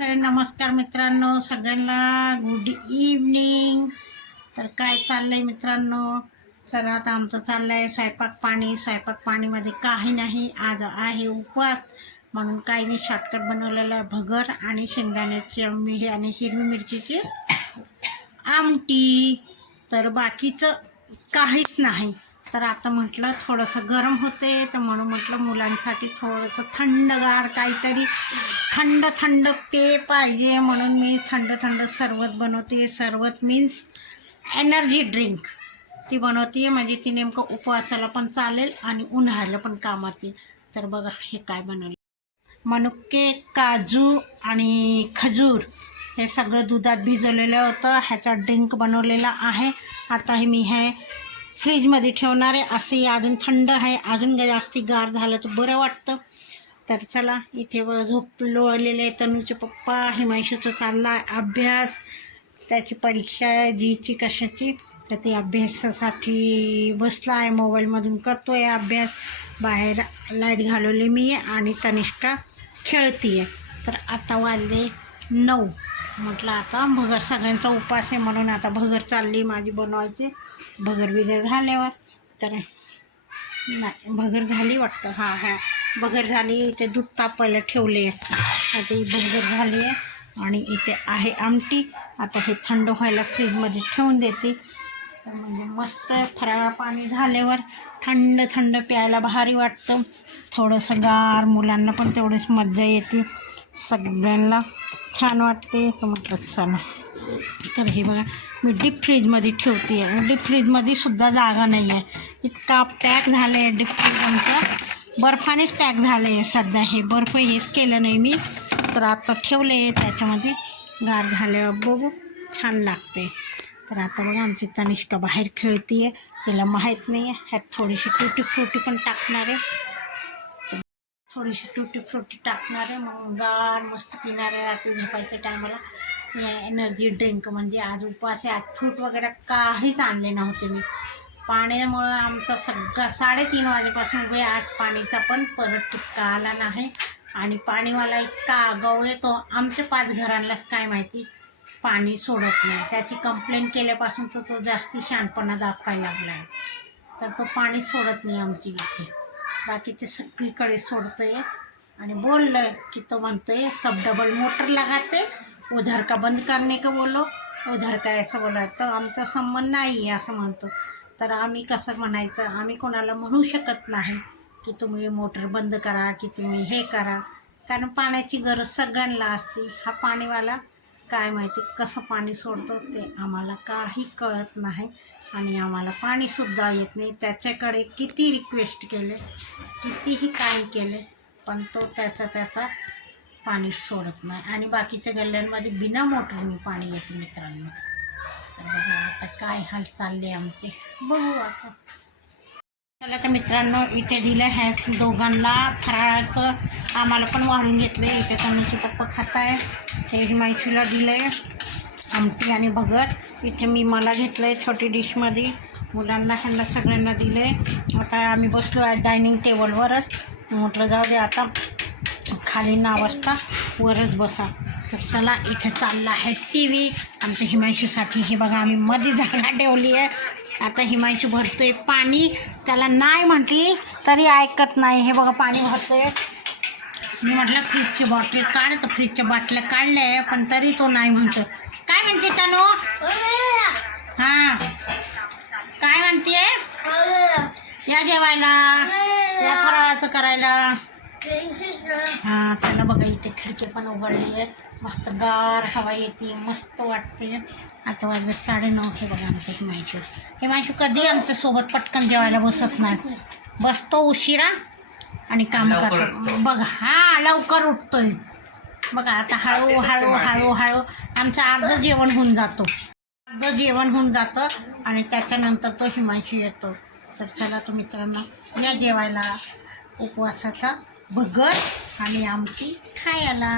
हे नमस्कार मित्रांनो सगळ्यांना गुड इव्हनिंग तर काय चाललं आहे मित्रांनो? तर आता आमचं आहे स्वयंपाक पाणी. स्वयंपाक पाणीमध्ये काही नाही आज आहे उपवास. म्हणून काही मी शॉर्टकट बनवलेलं आहे भगर आणि शेंगदाण्याची मी आणि हिरवी मिरचीची आमटी. तर बाकीचं काहीच नाही. तर आता म्हटलं थोडंसं गरम होते तर म्हणून म्हटलं मुलांसाठी थोडंसं थंडगार काहीतरी थंड थंड पे पाहिजे म्हणून मी थंड थंड सरबत बनवते. सरबत मीन्स एनर्जी ड्रिंक ती बनवते म्हणजे ती नेमकं उपवासाला पण चालेल आणि उन्हाळ्याला पण कामात येईल. तर बघा हे काय बनवलं. मनुके काजू आणि खजूर हे सगळं दुधात भिजवलेलं होतं. ह्याचा ड्रिंक बनवलेला आहे. आता हे मी हे फ्रीजमध्ये ठेवणार आहे. असे अजून थंड आहे. अजून जास्ती गार झालं तर बरं वाटतं. तर चला इथे व आहे तनूचे पप्पा हिमांशूचा चालला आहे अभ्यास. त्याची परीक्षा आहे जीची कशाची? तर ते अभ्यासासाठी बसला आहे. मोबाईलमधून करतो आहे अभ्यास. बाहेर लाइट घालवली मी आणि तनिष्का खेळती आहे तर आता वाजले नऊ. म्हटलं आता भगर सगळ्यांचा उपास आहे म्हणून आता भगर चालली माझी बनवायची. भगर बिगर झाल्यावर तर नाही भगर झाली वाटतं. हां हां. बगर झाली इथे दूध तापायला ठेवले. आता ही बगर झाली आहे आणि इथे आहे आमटी. आता हे थंड व्हायला फ्रीजमध्ये ठेवून देते. तर म्हणजे मस्त फराळ पाणी झाल्यावर थंड थंड प्यायला भारी वाटतं. थोडंसं गार मुलांना पण तेवढीच मज्जा येते. सगळ्यांना छान वाटते. तर म्हटलं चला. तर हे बघा मी डीप फ्रीजमध्ये ठेवते. आहे डीप फ्रीजमध्ये सुद्धा जागा नाही आहे. इतका पॅक झालं आहे डीप फ्रीज आमचं. बर्फानेच पॅक झालं आहे सध्या हे. बर्फ हेच केलं नाही मी. तर आता ठेवलं आहे त्याच्यामध्ये गार झाल्यावर बघू. छान लागते तर आता बघा आमची तनिष्का बाहेर खेळती आहे तिला माहीत नाही आहे ह्यात थोडीशी टुटी फ्रुटी पण टाकणार आहे. थोडीशी टुटी फ्रुटी टाकणार आहे. मग गार मस्त पिणार आहे रात्री झोपायच्या टायमाला. एनर्जी ड्रिंक म्हणजे आज उपवास आहे. आज फ्रूट वगैरे काहीच आणले नव्हते मी. पाण्यामुळं आमचा सगळा साडेतीन वाजेपासून उभे आज पाणीचा पण परत टिपका आला नाही. आणि पाणीवाला इतका आगाऊ येतो आमच्या पाच घरांनाच काय माहिती पाणी सोडत नाही. त्याची कंप्लेंट केल्यापासून तर तो जास्ती शहाणपणा दाखवायला लागला आहे. तर तो पाणी सोडत नाही आमची इथे. बाकीचे सगळीकडे सोडतोय. आणि बोललं की तो म्हणतो आहे सब डबल मोटर लगाते उधार का बंद करणे का बोलो? उधार का असं बोला? तर आमचा संबंध नाही आहे असं म्हणतो. तर आम्ही कसं म्हणायचं आम्ही कोणाला म्हणू शकत नाही की तुम्ही मोटर बंद करा की तुम्ही हे करा. कारण पाण्याची गरज सगळ्यांना असते. हा पाणीवाला काय माहिती कसं पाणी सोडतो ते आम्हाला काही कळत नाही आणि आम्हाला पाणीसुद्धा येत नाही. त्याच्याकडे किती रिक्वेस्ट केले कितीही काही केले पण तो त्याचा त्याचा पाणी सोडत नाही. आणि बाकीच्या गल्ल्यांमध्ये बिना मोटरने पाणी येते मित्रांनो. तर बघा आता काय हाल चालले आमचे. बघू आता. चला तर मित्रांनो इथे दिलं ह्या दोघांना फराळाचं. आम्हाला पण वाढून घेतलं आहे इथे तनुची पप्पा खात आहे. हे हिमांशूला दिलं आहे आमटी आणि भगर. इथे मी मला घेतलं आहे छोटी डिशमध्ये मुलांना ह्यांना सगळ्यांना दिलं आहे आता आम्ही बसलो आहे डायनिंग टेबलवरच म्हटलं जाऊ दे आता खाली नावसता वरच बसा. तर चला इथे चालला आहे टी व्ही आमच्या हिमांशूसाठी हे बघा आम्ही मध्ये जागा ठेवली आहे. आता हिमांशू भरतोय पाणी. त्याला नाही म्हटली तरी ऐकत नाही. हे बघा पाणी भरतो आहे मी म्हटलं फ्रीजची बॉटल काढ. तर फ्रीजच्या बाटल्या काढल्या आहे पण तरी तो नाही म्हणतो काय म्हणते तनु? हां. काय म्हणते? या जेवायला. या फराळाचं करायला. हां त्याला बघा इथे खिडकी पण उघडली आहे. मस्त गार हवा येते मस्त वाटते. आता वाजले साडेनऊ. हे बघा आमचं हिमांशू हिमांशू कधी आमच्यासोबत पटकन जेवायला बसत नाही. बसतो उशिरा आणि काम करतो. बघा हा लवकर उठतोय. बघा आता हळू हळू हळू हळू. आमचं अर्ध जेवण होऊन जातो. अर्ध जेवण होऊन जातं आणि त्याच्यानंतर तो हिमांशू येतो. तर चला तो मित्रांनो या जेवायला उपवासाचा भगर आणि आमटी. खायला.